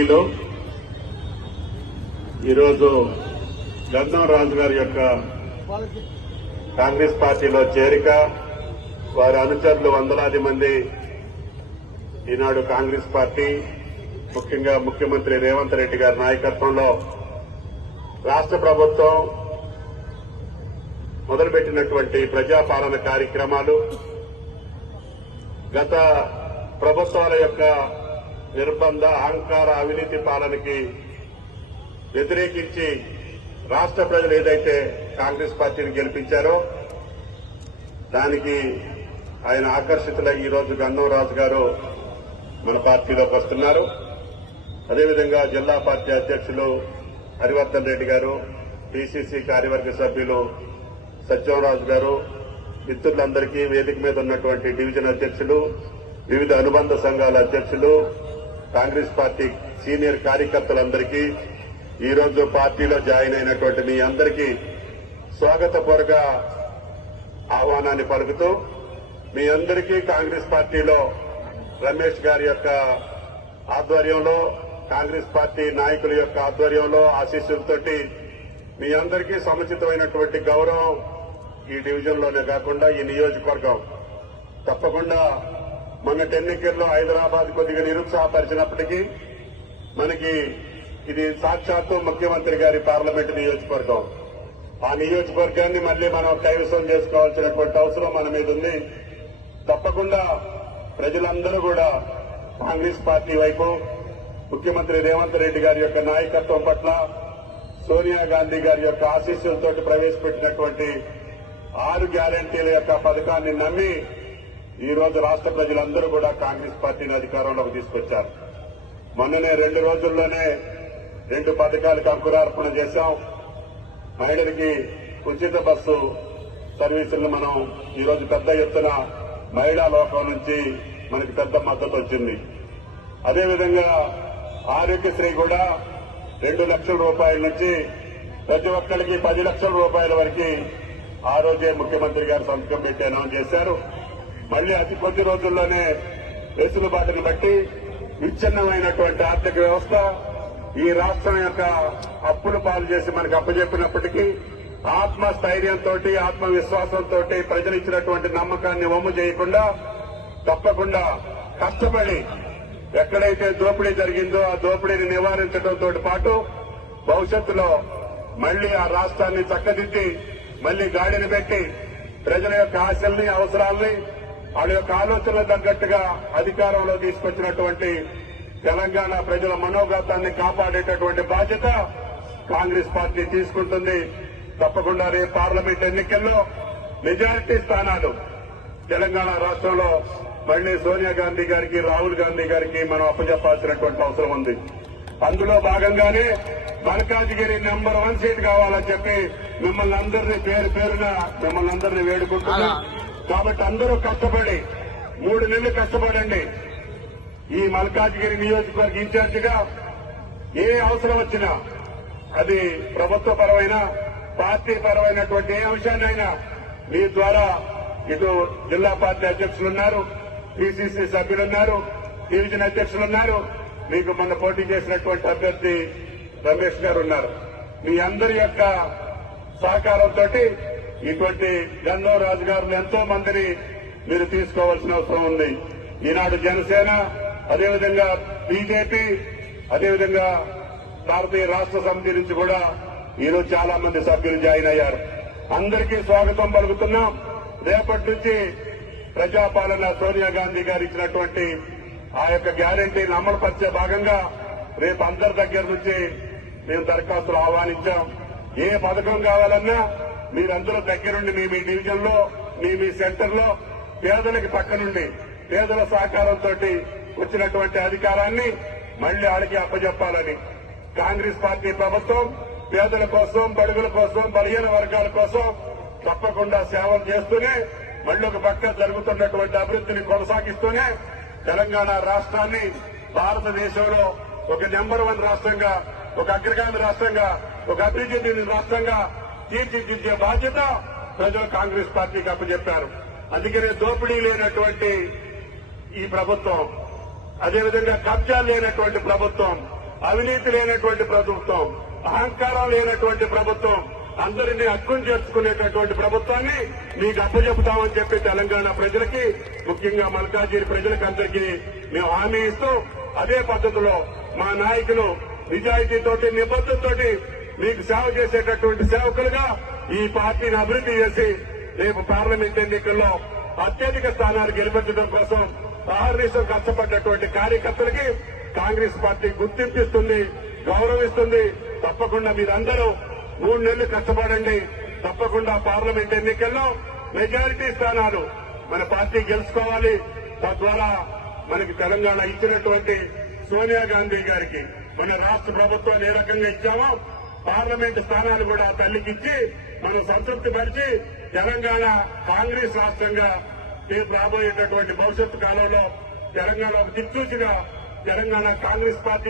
గౌరవనీయులు ఈరోజు గంధం రాజు గారి యొక్క కాంగ్రెస్ పార్టీలో చేరిక, వారి అనుచరులు వందలాది మంది ఈనాడు కాంగ్రెస్ పార్టీ ముఖ్యంగా ముఖ్యమంత్రి రేవంత్ రెడ్డి గారి నాయకత్వంలో రాష్ట్ర ప్రభుత్వం మొదలుపెట్టినటువంటి ప్రజాపాలన కార్యక్రమాలు, గత ప్రభుత్వాల యొక్క నిర్బంధ అహంకార అవినీతి పాలనకి వ్యతిరేకించి రాష్ట్ర ప్రజలు ఏదైతే కాంగ్రెస్ పార్టీని గెలిపించారో దానికి ఆయన ఆకర్షితులై ఈరోజు గంధం రాజు గారు మన పార్టీలోకి వస్తున్నారు. అదేవిధంగా జిల్లా పార్టీ అధ్యక్షులు హరివర్ధన్ రెడ్డి గారు, పిసిసి కార్యవర్గ సభ్యులు సత్యంరాజు గారు, మిత్రులందరికీ వేదిక మీద ఉన్నటువంటి డివిజన్ అధ్యక్షులు, వివిధ అనుబంధ సంఘాల అధ్యక్షులు, కాంగ్రెస్ పార్టీ సీనియర్ కార్యకర్తలందరికీ ఈరోజు పార్టీలో జాయిన్ అయినటువంటి మీ అందరికీ స్వాగతపూర్వక ఆహ్వానాన్ని పలుకుతూ మీ అందరికీ కాంగ్రెస్ పార్టీలో రమేష్ గారి యొక్క ఆధ్వర్యంలో, కాంగ్రెస్ పార్టీ నాయకుల యొక్క ఆధ్వర్యంలో ఆశీస్సులతోటి మీ అందరికీ సముచితమైనటువంటి గౌరవం ఈ డివిజన్లోనే కాకుండా ఈ నియోజకవర్గం తప్పకుండా మొన్నటి ఎన్నికల్లో హైదరాబాద్ కొద్దిగా నిరుత్సాహపరిచినప్పటికీ మనకి ఇది సాక్షాత్తు ముఖ్యమంత్రి గారి పార్లమెంటు నియోజకవర్గం. ఆ నియోజకవర్గాన్ని మళ్లీ మనం కైవసం చేసుకోవాల్సినటువంటి అవసరం మన మీద ఉంది. తప్పకుండా ప్రజలందరూ కూడా కాంగ్రెస్ పార్టీ వైపు, ముఖ్యమంత్రి రేవంత్ రెడ్డి గారి యొక్క నాయకత్వం పట్ల, సోనియా గాంధీ గారి యొక్క ఆశీస్సులతో ప్రవేశపెట్టినటువంటి 6 గ్యారంటీల యొక్క పథకాన్ని నమ్మి ఈ రోజు రాష్ట్ర ప్రజలందరూ కూడా కాంగ్రెస్ పార్టీని అధికారంలోకి తీసుకొచ్చారు. మొన్ననే 2 రోజుల్లోనే 2 పథకాలకు అంకురార్పణ చేశాం. మహిళలకి ఉచిత బస్సు సర్వీసులను మనం ఈ రోజు పెద్ద ఎత్తున మహిళా లోకం నుంచి మనకి పెద్ద మద్దతు వచ్చింది. అదేవిధంగా ఆరోగ్యశ్రీ కూడా 2 లక్షల రూపాయల నుంచి ప్రతి ఒక్కరికి 10 లక్షల రూపాయల వరకు ఆ రోజే ముఖ్యమంత్రి గారు సంతకం పెట్టి అనౌన్స్ చేశారు. మళ్లీ అతి కొద్ది రోజుల్లోనే వెసులుబాటును బట్టి విచ్ఛిన్నమైనటువంటి ఆర్థిక వ్యవస్థ ఈ రాష్ట్రం యొక్క అప్పులు పాలు చేసి మనకు అప్పచెప్పినప్పటికీ ఆత్మస్థైర్యంతో, ఆత్మవిశ్వాసంతో ప్రజలు ఇచ్చినటువంటి నమ్మకాన్ని వమ్ము చేయకుండా తప్పకుండా కష్టపడి ఎక్కడైతే దోపిడీ జరిగిందో ఆ దోపిడీని నివారించడంతో పాటు భవిష్యత్తులో మళ్లీ ఆ రాష్ట్రాన్ని చక్కదిద్ది మళ్లీ గాడిని పెట్టి ప్రజల యొక్క ఆశల్ని, అవసరాల్ని, వాళ్ళ యొక్క ఆలోచనలు తగ్గట్టుగా అధికారంలో తీసుకొచ్చినటువంటి తెలంగాణ ప్రజల మనోగతాన్ని కాపాడేటటువంటి బాధ్యత కాంగ్రెస్ పార్టీ తీసుకుంటుంది. తప్పకుండా రేపు పార్లమెంట్ ఎన్నికల్లో మెజారిటీ స్థానాలు తెలంగాణ రాష్ట్రంలో మళ్లీ సోనియా గాంధీ గారికి, రాహుల్ గాంధీ గారికి మనం అప్పచెప్పాల్సినటువంటి అవసరం ఉంది. అందులో భాగంగానే మల్కాజ్గిరి నంబర్ 1 సీట్ కావాలని చెప్పి మిమ్మల్ని అందరినీ పేరు పేరున మిమ్మల్ని అందరినీ వేడుకుంటున్నా. కాబట్టి అందరూ కష్టపడి 3 నెలలు కష్టపడండి. ఈ మల్కాజ్గిరి నియోజకవర్గ ఇన్ఛార్జిగా ఏ అవసరం వచ్చినా అది ప్రభుత్వ పరమైన, పార్టీ పరమైనటువంటి ఏ అంశాన్నైనా మీ ద్వారా ఇటు జిల్లా పార్టీ అధ్యక్షులున్నారు, పిసిసి సభ్యులున్నారు, డివిజన్ అధ్యక్షులున్నారు, మీకు మొన్న పోటీ చేసినటువంటి అభ్యర్థి రమేష్ గారు ఉన్నారు. మీ అందరి యొక్క సహకారంతో ఇటువంటి గంధం రాజు గారు ఎంతో మందిని మీరు తీసుకోవాల్సిన అవసరం ఉంది. ఈనాడు జనసేన, అదేవిధంగా బీజేపీ, అదేవిధంగా భారతీయ రాష్ట్ర సమితి నుంచి కూడా ఈరోజు చాలా మంది సభ్యులు జాయిన్ అయ్యారు. అందరికీ స్వాగతం పలుకుతున్నాం. రేపటి నుంచి ప్రజాపాలన సోనియా గాంధీ గారు ఇచ్చినటువంటి ఆ యొక్క గ్యారంటీని అమలుపరిచే భాగంగా రేపు అందరి దగ్గర నుంచి మేము దరఖాస్తులు ఆహ్వానించాం. ఏ పథకం కావాలన్నా మీరందరూ దగ్గరుండి మీ డివిజన్ లో, మీ సెంటర్ లో పేదలకి పక్కనుండి పేదల సహకారంతో వచ్చినటువంటి అధికారాన్ని మళ్లీ వాళ్ళకి అప్పచెప్పాలని కాంగ్రెస్ పార్టీ ప్రభుత్వం పేదల కోసం, బడుగుల కోసం, బలహీన వర్గాల కోసం తప్పకుండా సేవలు చేస్తూనే మళ్లీ ఒక పక్క జరుగుతున్నటువంటి అభివృద్ధిని కొనసాగిస్తూనే తెలంగాణ రాష్ట్రాన్ని భారతదేశంలో ఒక నెంబర్ 1 రాష్ట్రంగా, ఒక అగ్రగామి రాష్ట్రంగా, ఒక అభివృద్ధి రాష్ట్రంగా తీర్చిదిద్దే బాధ్యత ప్రజలు కాంగ్రెస్ పార్టీకి అప్పచెప్పారు. అందుకనే దోపిడీ లేనటువంటి ఈ ప్రభుత్వం, అదేవిధంగా కబ్జా లేనటువంటి ప్రభుత్వం, అవినీతి లేనటువంటి ప్రభుత్వం, అహంకారం లేనటువంటి ప్రభుత్వం, అందరినీ హక్కును చేర్చుకునేటటువంటి ప్రభుత్వాన్ని మీకు అప్పచెపుతామని చెప్పి తెలంగాణ ప్రజలకి, ముఖ్యంగా మల్కాజిగిరి ప్రజలకు అందరికీ మేము హామీ ఇస్తూ, అదే పద్ధతిలో మా నాయకులు నిజాయితీతోటి నిబద్ధతతోటి మీకు సేవ చేసేటటువంటి సేవకులుగా ఈ పార్టీని అభివృద్ధి చేసి రేపు పార్లమెంట్ ఎన్నికల్లో అత్యధిక స్థానాలు గెలిపించడం కోసం అహర్నిశం కష్టపడ్డటువంటి కార్యకర్తలకి కాంగ్రెస్ పార్టీ గుర్తింపిస్తుంది, గౌరవిస్తుంది. తప్పకుండా మీరందరూ 3 నెలలు కష్టపడండి. తప్పకుండా పార్లమెంట్ ఎన్నికల్లో మెజారిటీ స్థానాలు మన పార్టీ గెలుచుకోవాలి. తద్వారా మనకి తెలంగాణ ఇచ్చినటువంటి సోనియా గాంధీ గారికి మన రాష్ట్ర ప్రభుత్వాన్ని ఏ రకంగా ఇచ్చామో పార్లమెంటు స్థానాలు కూడా తల్లికి ఇచ్చి మనం సంతృప్తి పరిచి తెలంగాణ కాంగ్రెస్ రాష్ట్రంగా రేపు రాబోయేటటువంటి భవిష్యత్తు కాలంలో తెలంగాణ ఒక దిక్సూచిగా తెలంగాణ కాంగ్రెస్ పార్టీ